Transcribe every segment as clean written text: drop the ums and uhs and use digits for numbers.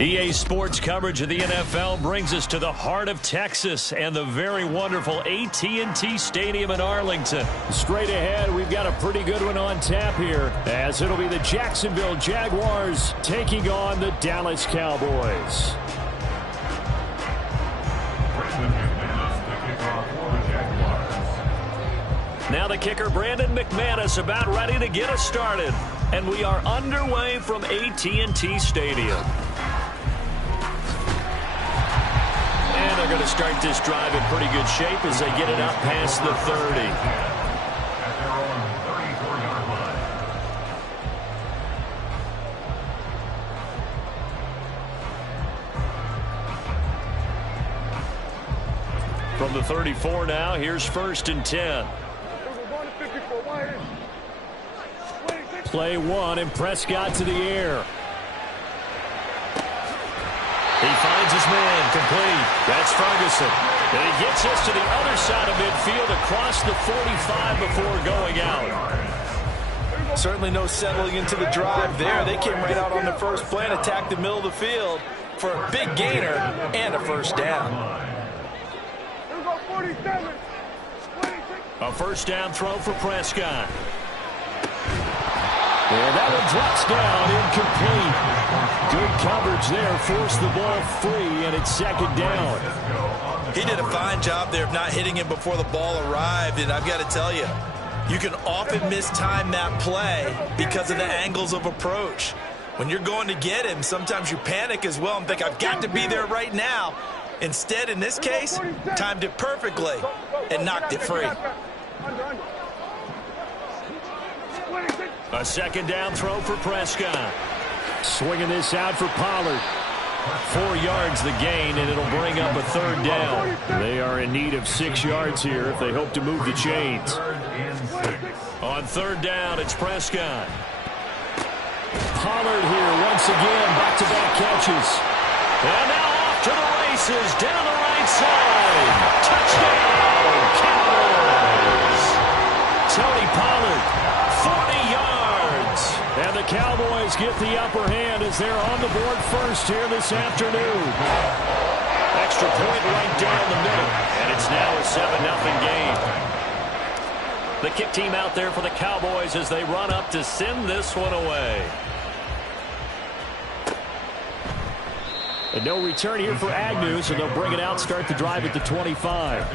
EA Sports coverage of the NFL brings us to the heart of Texas and the very wonderful AT&T Stadium in Arlington. Straight ahead, we've got a pretty good one on tap here, as it'll be the Jacksonville Jaguars taking on the Dallas Cowboys. Now the kicker, Brandon McManus, about ready to get us started. And we are underway from AT&T Stadium. And they're going to start this drive in pretty good shape as they get it up past the 30. From the 34 now, here's 1st and 10. Play one, and Prescott to the air. He finds his man, complete. That's Ferguson. And he gets us to the other side of midfield across the 45 before going out. Certainly no settling into the drive there. They came right out on the first play and attacked the middle of the field for a big gainer and a first down. A first down throw for Prescott. And that one drops down, incomplete. Good coverage there, forced the ball free, and it's 2nd down. He did a fine job there of not hitting him before the ball arrived, and I've got to tell you, you can often mistime that play because of the angles of approach. When you're going to get him, sometimes you panic as well and think, I've got to be there right now. Instead, in this case, timed it perfectly and knocked it free. A 2nd down throw for Prescott. Swinging this out for Pollard. 4 yards the gain, and it'll bring up a 3rd down. They are in need of 6 yards here if they hope to move the chains. On 3rd down, it's Prescott. Pollard here once again, back-to-back catches. And now off to the races, down the right side. Touchdown, Cowboys. Tony Pollard, 40 yards. And the Cowboys get the upper hand as they're on the board first here this afternoon. Extra point right down the middle, and it's now a 7-0 game. The kick team out there for the Cowboys as they run up to send this one away. And no return here for Agnew, so they'll bring it out, start the drive at the 25.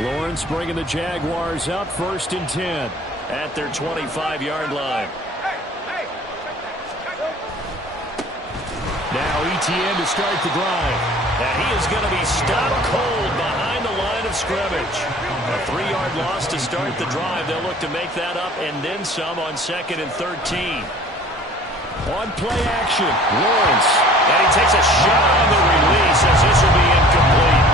Lawrence bringing the Jaguars up, 1st and 10. At their 25-yard line. Now ETN to start the drive. And he is going to be stopped cold behind the line of scrimmage. A 3-yard loss to start the drive. They'll look to make that up and then some on 2nd and 13. On play action, Lawrence. And he takes a shot on the release as this will be incomplete.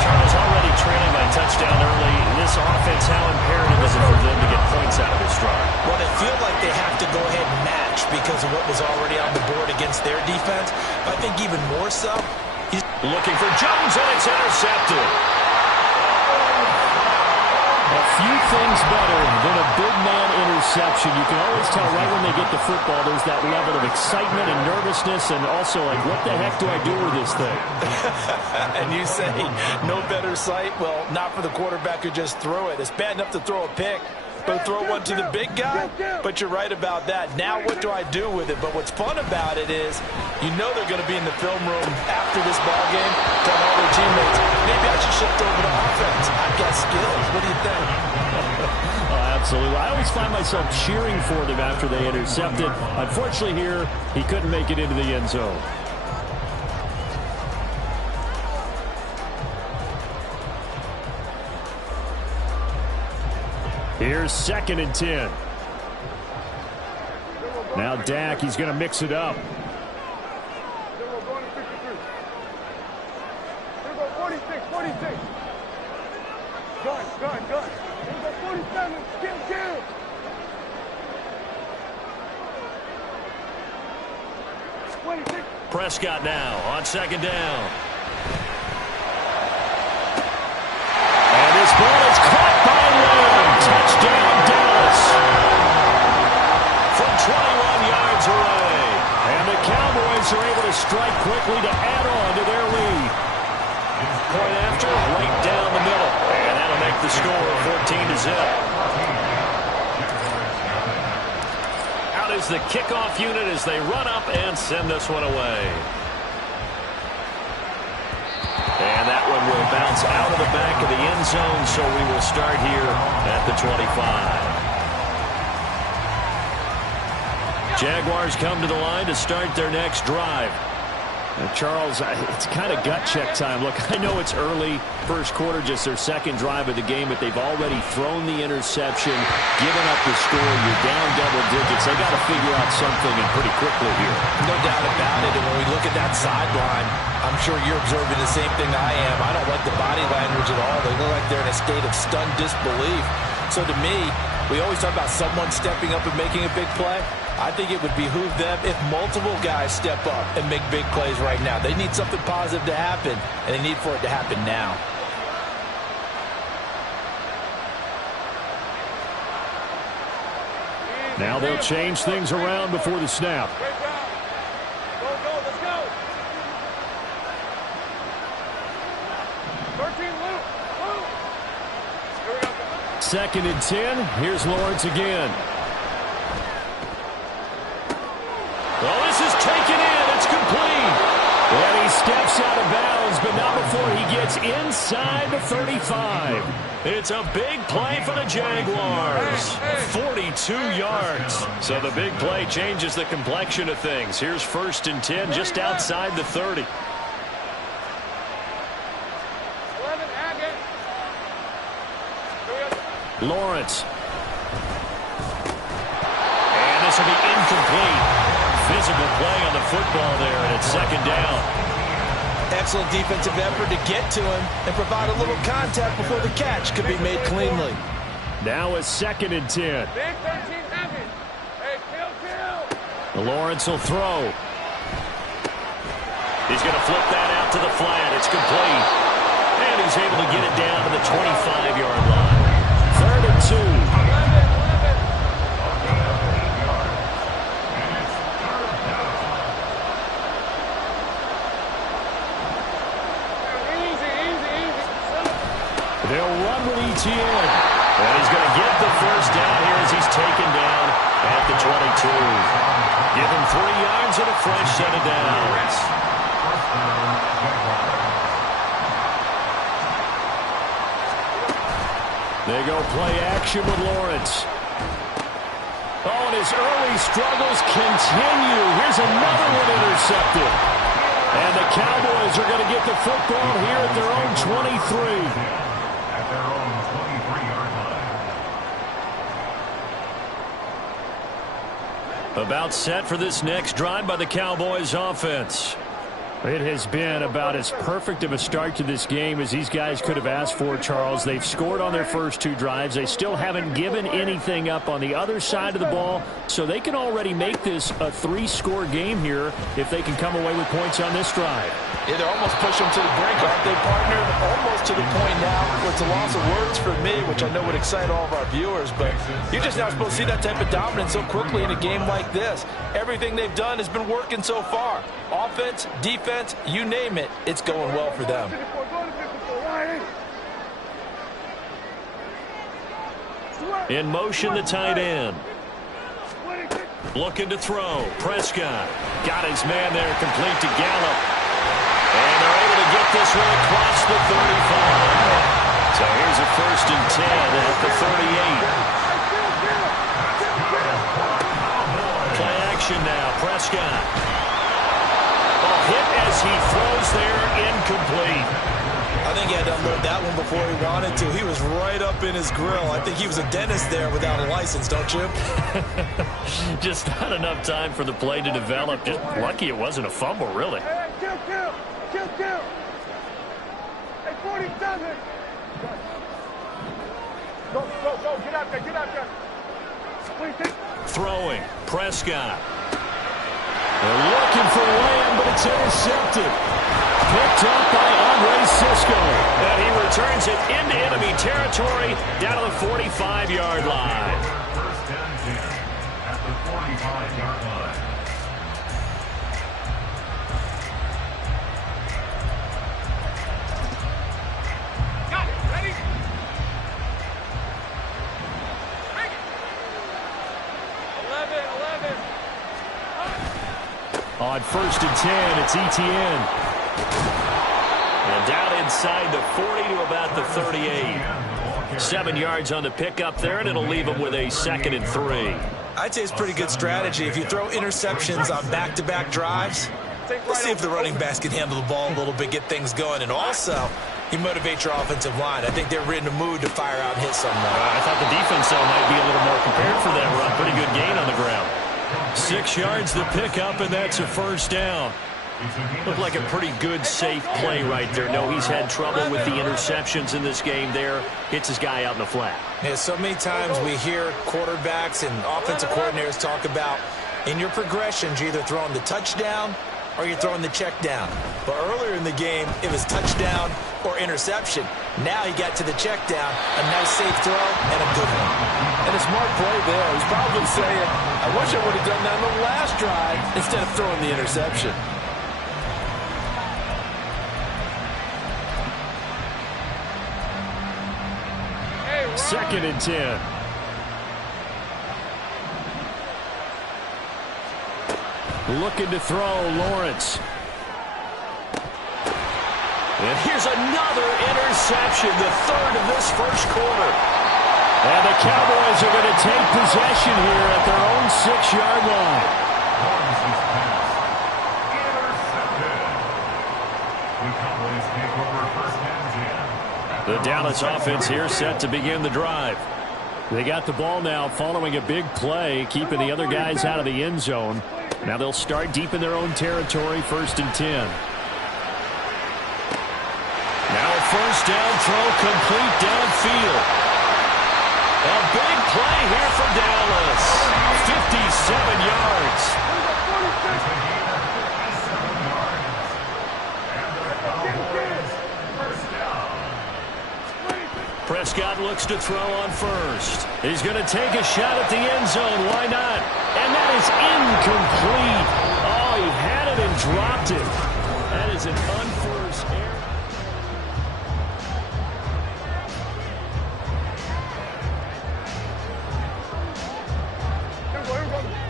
Charles, already trailing by touchdown early. This offense, how imperative is it for them to get points out of this drive? Well, they feel like they have to go ahead and match because of what was already on the board against their defense. But I think even more so, he's looking for Jones, and it's intercepted. A few things better than a big man interception. You can always tell right when they get the football, there's that level of excitement and nervousness, and also like, what the heck do I do with this thing? And you say, no better sight? Well, not for the quarterback who just throw it. It's bad enough to throw a pick, but throw one to the big guy? But you're right about that. Now what do I do with it? But what's fun about it is, you know they're going to be in the film room after this ball game, telling all their teammates, maybe I should shift over to offense. I've got skills. What do you think? Absolutely. I always find myself cheering for them after they intercept it. Unfortunately here, he couldn't make it into the end zone. Here's 2nd and 10. Now Dak, he's going to mix it up. Prescott now on second down. And this ball is caught by Lamb. Touchdown, Dallas. From 21 yards away. And the Cowboys are able to strike quickly to add on to their lead. Point after, right down the middle. And that'll make the score 14-0. Out is the kickoff unit as they run up and send this one away. And that one will bounce out of the back of the end zone, so we will start here at the 25. Jaguars come to the line to start their next drive. Charles, it's kind of gut check time. Look, I know it's early, first quarter, just their second drive of the game, but they've already thrown the interception, given up the score. You're down double digits. They got to figure out something, and pretty quickly here. No doubt about it. And when we look at that sideline, I'm sure you're observing the same thing I am. I don't like the body language at all. They look like they're in a state of stunned disbelief. So to me, we always talk about someone stepping up and making a big play. I think it would behoove them if multiple guys step up and make big plays right now. They need something positive to happen, and they need for it to happen now. Now they'll change things around before the snap. Second and 10. Here's Lawrence again. Well, this is taken in. It's complete. And he steps out of bounds, but not before he gets inside the 35. It's a big play for the Jaguars. 42 yards. So the big play changes the complexion of things. Here's first and 10 just outside the 30. Lawrence. And this will be incomplete. Physical play on the football there, and it's second down. Excellent defensive effort to get to him and provide a little contact before the catch could be made cleanly. Now a second and 10. Big 13 heavy. Hey, kill. Lawrence will throw. He's going to flip that out to the flat. It's complete. And he's able to get it down to the 25-yard line. Third and 2. They'll run with ETN. And he's going to get the first down here as he's taken down at the 22. Give him 3 yards and a fresh set of downs. They go play action with Lawrence. Oh, and his early struggles continue. Here's another one intercepted. And the Cowboys are going to get the football here at their own 23. About set for this next drive by the Cowboys offense. It has been about as perfect of a start to this game as these guys could have asked for, Charles. They've scored on their first 2 drives. They still haven't given anything up on the other side of the ball, so they can already make this a 3-score game here if they can come away with points on this drive. Yeah, they're almost pushing them to the brink, aren't they, partner? Almost to the point now where it's a loss of words for me, which I know would excite all of our viewers, but you're just not supposed to see that type of dominance so quickly in a game like this. Everything they've done has been working so far. Offense, defense, you name it, it's going well for them. In motion, the tight end. Looking to throw. Prescott got his man there, complete to Gallup. And they're able to get this one across the 35. So here's a first and 10 at the 38. Play action now. Prescott. Hit as he throws there, incomplete. I I think he had to unload that one before he wanted to. He was right up in his grill. I think he was a dentist there without a license, don't you? Just not enough time for the play to develop. Just lucky it wasn't a fumble, really. Hey, kill. Hey, 47. Go, get out there. Please, Throwing, Prescott. They're looking for Lamb, but it's intercepted. Picked up by Andre Cisco. And he returns it into enemy territory down to the 45-yard line. First and 10 at the 45-yard line. got it. Ready? Bring it. 11. On first and 10, it's Etienne. And down inside the 40 to about the 38. 7 yards on the pickup there, and it'll leave him with a 2nd and 3. I'd say it's pretty good strategy. If you throw interceptions on back-to-back drives, let's see if the running backs can handle the ball a little bit, get things going. And also, you motivate your offensive line. I think they're in the mood to fire out and hit someone. I thought the defense, though, might be a little more prepared for that run. Pretty good gain on the ground. 6 yards to pick up, and that's a first down. Looked like a pretty good, safe play right there. No, he's had trouble with the interceptions in this game there. Hits his guy out in the flat. Yeah, so many times we hear quarterbacks and offensive coordinators talk about in your progressions, you're either throwing the touchdown or you're throwing the check down. But earlier in the game, it was touchdown or interception. Now he got to the check down, a nice safe throw, and a good one. And a smart play there. He's probably saying, I wish I would have done that on the last drive instead of throwing the interception. Second and 10. Looking to throw, Lawrence. And here's another interception, the 3rd of this first quarter. And the Cowboys are going to take possession here at their own 6-yard line. Lawrence's pass intercepted. The Cowboys take over first and 10. The Dallas offense here set to begin the drive. They got the ball now following a big play, keeping the other guys out of the end zone. Now they'll start deep in their own territory, 1st and 10. Now a first down throw complete downfield. A big play here for Dallas. 57 yards. Prescott looks to throw on first. He's going to take a shot at the end zone. Why not? And that is incomplete. Oh, he had it and dropped it. That is an unforced error.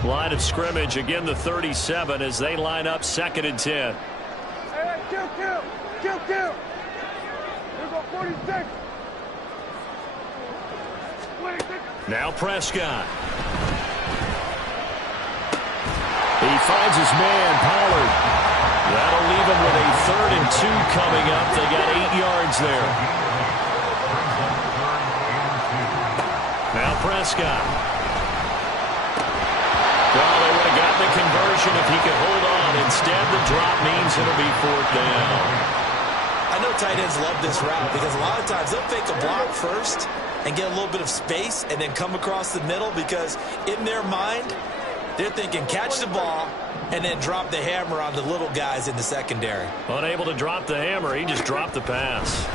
Line of scrimmage, again the 37 as they line up 2nd and 10. Hey, kill. Here's a 46. Now Prescott. He finds his man, Pollard. That'll leave him with a 3rd and 2 coming up. They got 8 yards there. Now Prescott. Well, they would have gotten the conversion if he could hold on. Instead, the drop means it'll be 4th down. I know tight ends love this route because a lot of times they'll fake a block first and get a little bit of space and then come across the middle because in their mind, they're thinking catch the ball and then drop the hammer on the little guys in the secondary. Unable to drop the hammer, he just dropped the pass.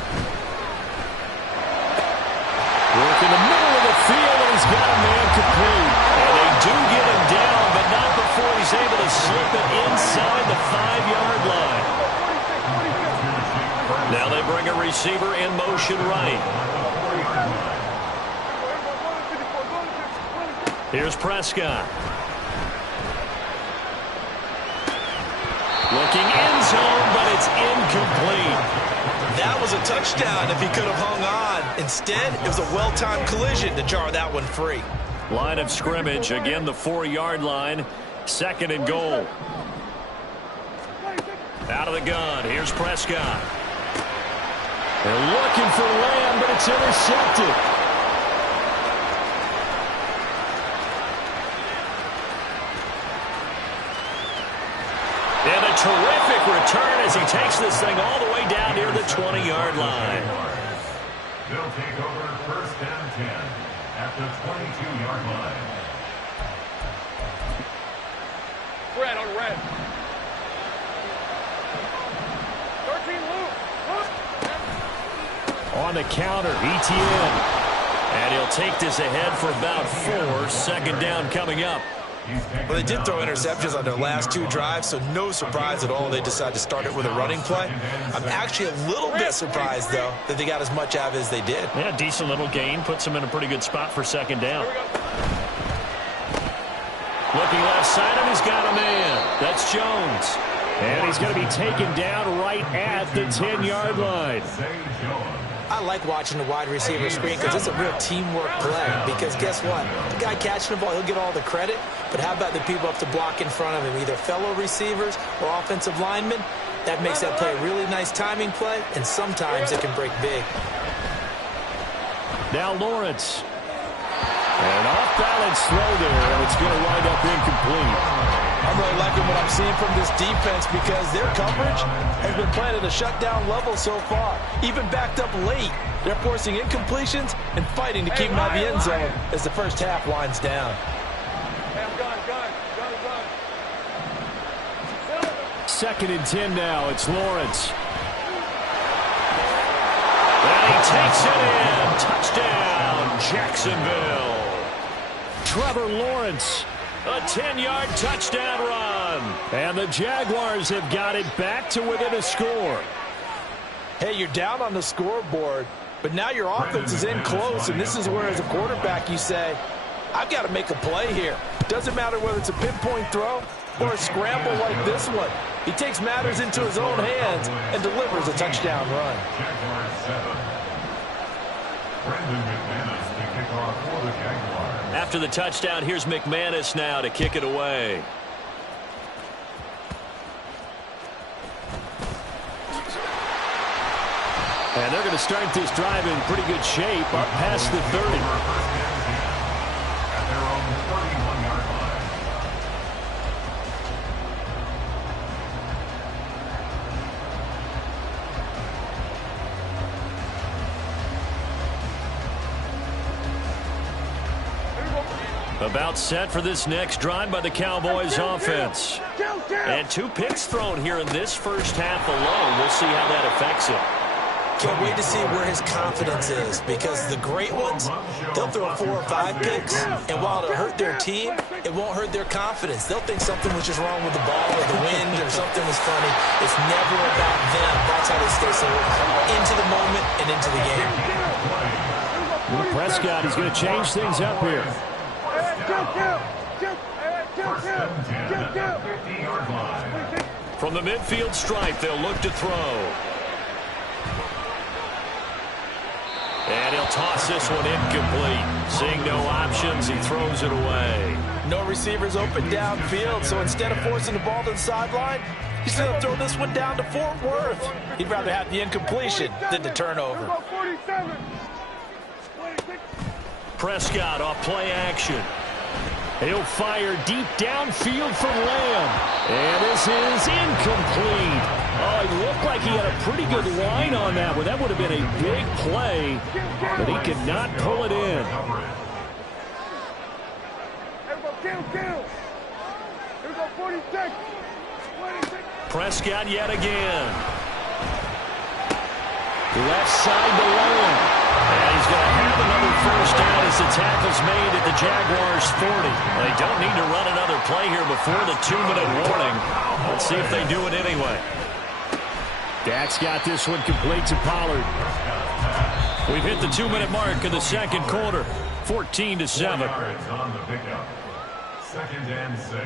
Work in the middle of the field, and he's got a man complete. And they do get him down, but not before he's able to slip it inside the 5-yard line. Now they bring a receiver in motion right. Here's Prescott. Looking end zone, but it's incomplete. That was a touchdown if he could have hung on. Instead, it was a well-timed collision to jar that one free. Line of scrimmage, again the 4-yard line. 2nd and goal. Out of the gun, here's Prescott. They're looking for Lamb, but it's intercepted. And a terrific return as he takes this thing all the way down near the 20-yard line. They'll take over first and 10 at the 22-yard line. Red on red. 13 loop. On the counter, ETN. And he'll take this ahead for about 4. Second down coming up. Well, they did throw interceptions on their last 2 drives, so no surprise at all they decided to start it with a running play. I'm actually a little bit surprised, though, that they got as much out of it as they did. Yeah, decent little gain. Puts him in a pretty good spot for second down. Looking left side, and he's got a man. That's Jones. And he's going to be taken down right at the 10-yard line. I like watching the wide receiver screen because it's a real teamwork play. Because guess what? The guy catching the ball, he'll get all the credit. But how about the people up to block in front of him, either fellow receivers or offensive linemen? That makes that play a really nice timing play, and sometimes it can break big. Now Lawrence. An off-balance throw there, and it's going to wind up incomplete. I'm really liking what I'm seeing from this defense because their coverage has been playing at a shutdown level so far. Even backed up late, they're forcing incompletions and fighting to keep them out of the end zone as the first half winds down. Hey, I'm gun. 2nd and 10 now. It's Lawrence. And he takes it in. Touchdown, Jacksonville. Trevor Lawrence. A 10-yard touchdown run. And the Jaguars have got it back to within a score. Hey, you're down on the scoreboard, but now your offense is in close, and this is where, as a quarterback, you say, I've got to make a play here. Doesn't matter whether it's a pinpoint throw or a scramble like this one. He takes matters into his own hands and delivers a touchdown run. Jaguars 7. Brendan McManus to kick off for the Jaguars. After the touchdown, here's McManus now to kick it away. And they're going to start this drive in pretty good shape up past the 30. At their own 31-yard line. About set for this next drive by the Cowboys offense. And 2 picks thrown here in this first half alone. We'll see how that affects him. Can't wait to see where his confidence is, because the great ones, they'll throw 4 or 5 picks, and while it'll hurt their team, it won't hurt their confidence. They'll think something was just wrong with the ball or the wind or something was funny. It's never about them. That's how they stay so into the moment and into the game. Well, Prescott is going to change things up here. From the midfield stripe, they'll look to throw. And he'll toss this one incomplete. Seeing no options, he throws it away. No receivers open downfield, so instead of forcing the ball to the sideline, he's going to throw this one down to Fort Worth. He'd rather have the incompletion than the turnover. Prescott off play action. He'll fire deep downfield for Lamb. And this is incomplete. Oh, it looked like he had a pretty good line on that one. That would have been a big play, but he could not pull it in. Prescott yet again. Left side to Lamb. And he's going to have another first down as the tackle's made at the Jaguars 40. They don't need to run another play here before the 2-minute warning. Let's see if they do it anyway. Dak's got this one complete to Pollard. We've hit the 2-minute mark in the second quarter. 14-7. On the pickup. 2nd and 6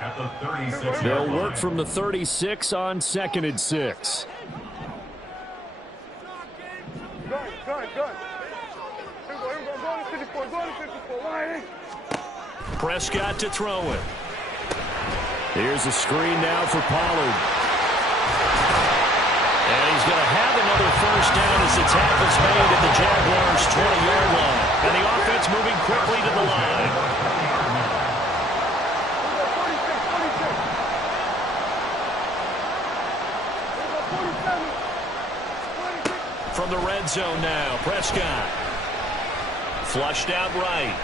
at the 36. They'll work from the 36 on 2nd and 6. Prescott to throw it. Here's a screen now for Pollard. And he's going to have another first down as the tackle's made at the Jaguars' 20-yard line. And the offense moving quickly to the line. From the red zone now, Prescott. Flushed out right.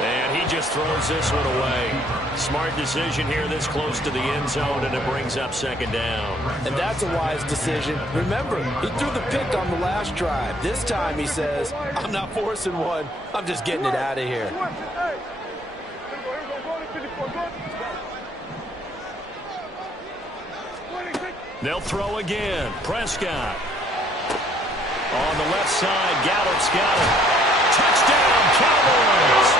And he just throws this one away. Smart decision here this close to the end zone, and it brings up second down. And that's a wise decision. Remember, he threw the pick on the last drive. This time he says, I'm not forcing one. I'm just getting it out of here. They'll throw again. Prescott. On the left side, Gallup's got it. Touchdown, Cowboys!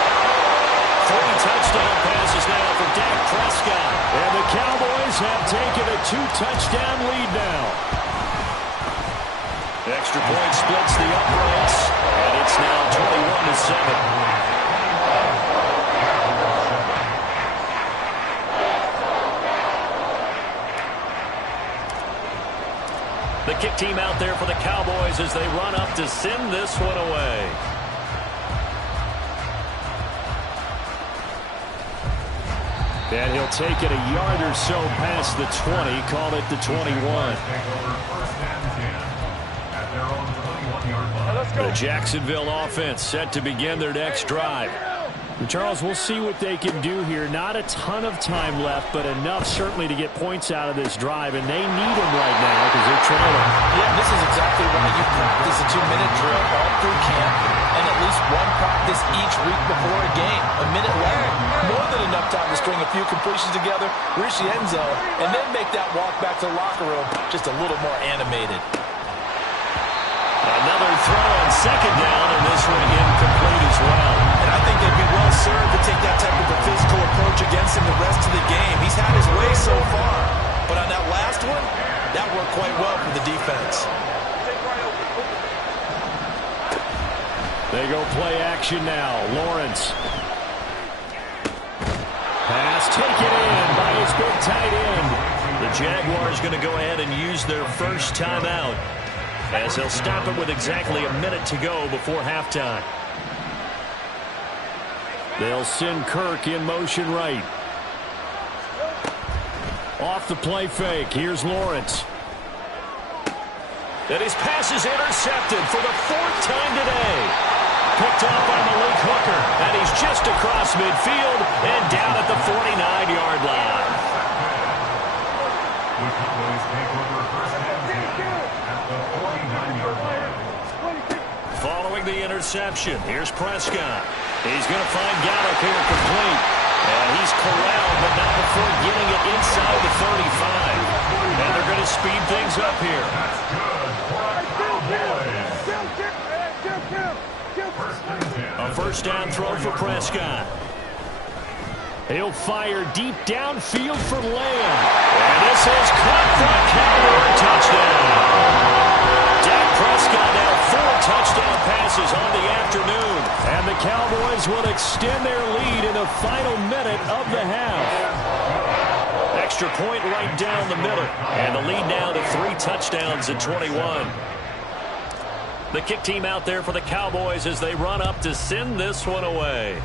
3 touchdown passes now for Dak Prescott. And the Cowboys have taken a 2-touchdown lead now. Extra point splits the uprights, and it's now 21-7. The kick team out there for the Cowboys as they run up to send this one away. And he'll take it a yard or so past the 20, call it the 21. The Jacksonville offense set to begin their next drive. Charles, we'll see what they can do here. Not a ton of time left, but enough certainly to get points out of this drive, and they need them right now because they're trailing. Yeah, this is exactly why you practice a 2-minute drill all through camp and at least one practice each week before a game. A minute left, more than enough time to string a few completions together, reach the end zone, and then make that walk back to the locker room just a little more animated. Another throw on second down, and this one incomplete as well. And I think they'd be well served to take that type of a physical approach against him the rest of the game. He's had his way so far. But on that last one, that worked quite well for the defense. They go play action now. Lawrence. Pass taken in by his big tight end. The Jaguars going to go ahead and use their first timeout, as they'll stop it with exactly a minute to go before halftime. They'll send Kirk in motion right. Off the play fake. Here's Lawrence. And his pass is intercepted for the 4th time today. Picked up by Malik Hooker. And he's just across midfield and down at the 49-yard line. Following the interception, here's Prescott. He's going to find Gallup here complete. And he's corralled, but not before getting it inside the 35. And they're going to speed things up here. A first down throw for Prescott. He'll fire deep downfield for Lamb. And this is caught for a Cowboy touchdown. Dak Prescott now 4 touchdown passes on the afternoon. And the Cowboys will extend their lead in the final minute of the half. Extra point right down the middle. And the lead now to 3 touchdowns at 21. The kick team out there for the Cowboys as they run up to send this one away.